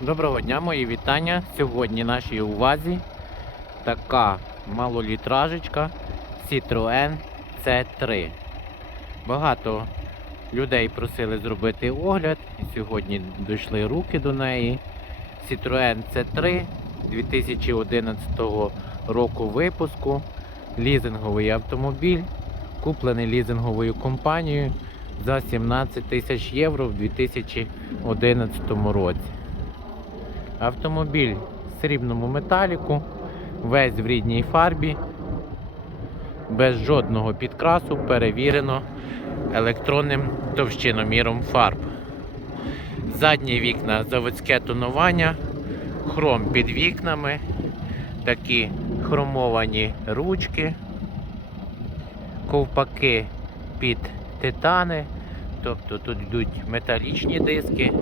Доброго дня, мої вітання. Сьогодні нашій увазі така малолітражечка Citroen C3. Багато людей просили зробити огляд, і сьогодні дійшли руки до неї. Citroen C3 2011 року випуску. Лізинговий автомобіль, куплений лізинговою компанією за 17 тисяч євро в 2011 році. Автомобіль в срібному металіку, весь в рідній фарбі, без жодного підкрасу, перевірено електронним товщиноміром фарб. Задні вікна заводське тонування, хром під вікнами, такі хромовані ручки, ковпаки під титани, тобто тут йдуть металічні диски,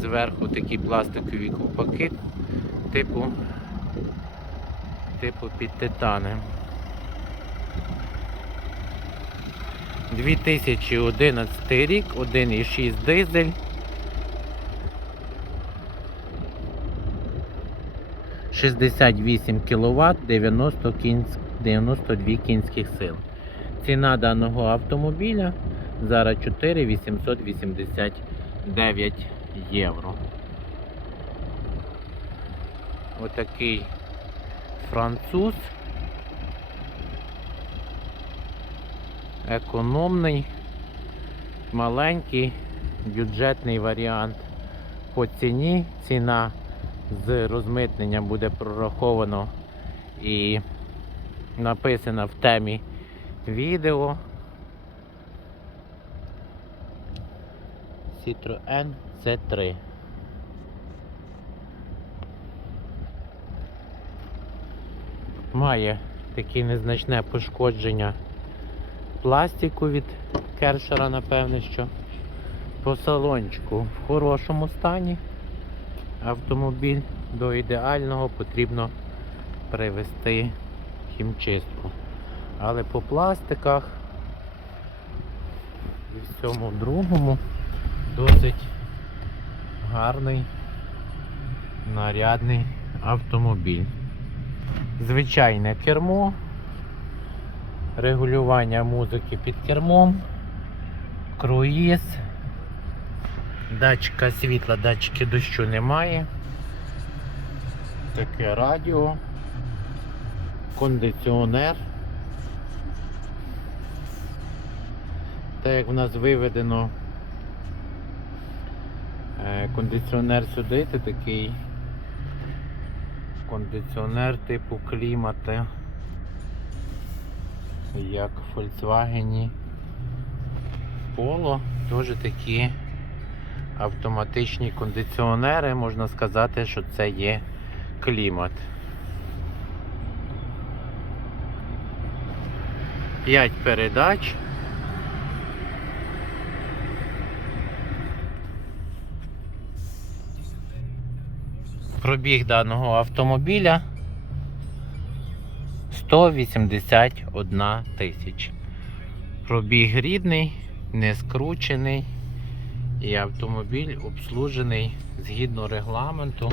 зверху такі пластикові ковпаки, типу, типу під титани. 2011 рік, 1,6 дизель. Шістдесят вісім кВт, 90 кінсь, 92 кінських сил. Ціна даного автомобіля зараз 4,889 євро. Отакий француз. Економний, маленький, бюджетний варіант по ціні. Ціна з розмитненням буде прораховано і написана в темі відео. Citroen C3. Має таке незначне пошкодження пластику від кершера, напевне, що по салончику в хорошому стані. Автомобіль до ідеального потрібно привести хімчистку. Але по пластиках і всьому другому досить гарний нарядний автомобіль. Звичайне кермо, регулювання музики під кермом, круїз, датчика світла, датчики дощу немає. Таке радіо, кондиціонер. Так як в нас виведено кондиціонер сюди, це такий кондиціонер типу клімата, як в Volkswagen Polo, теж такі автоматичні кондиціонери, можна сказати, що це є клімат. 5 передач. Пробіг даного автомобіля 181 тисяч. Пробіг рідний, не скручений і автомобіль обслужений згідно регламенту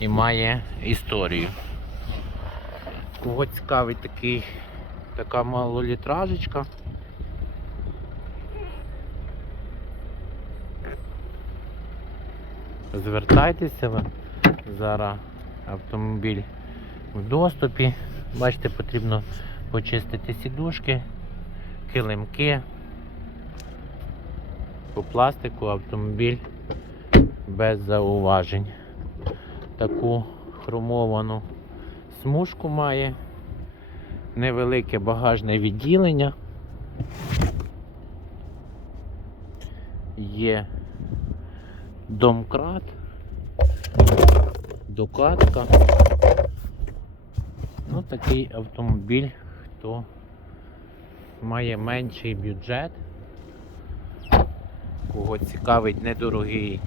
і має історію. Кого цікавить такий, така малолітражечка. Звертайтеся ви. Зараз автомобіль в доступі. Бачите, потрібно почистити сідушки, килимки. По пластику автомобіль без зауважень. Таку хромовану смужку має, невелике багажне відділення. Є домкрат докатка. Ну, такий автомобіль, хто має менший бюджет, кого цікавить недорогий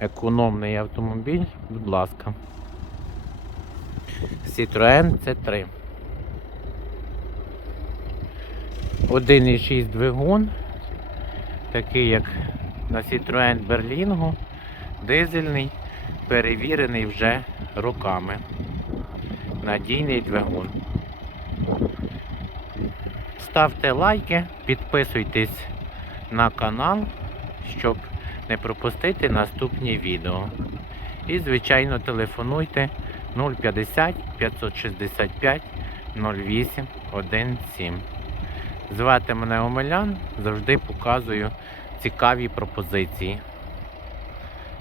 економний автомобіль, будь ласка. Citroen C3. 1,6 двигун, такий як на Citroen Berlingo, дизельний. Перевірений вже роками. Надійний двигун. Ставте лайки, підписуйтесь на канал, щоб не пропустити наступні відео. І, звичайно, телефонуйте 050 565 08 17. Звати мене Омелян, завжди показую цікаві пропозиції.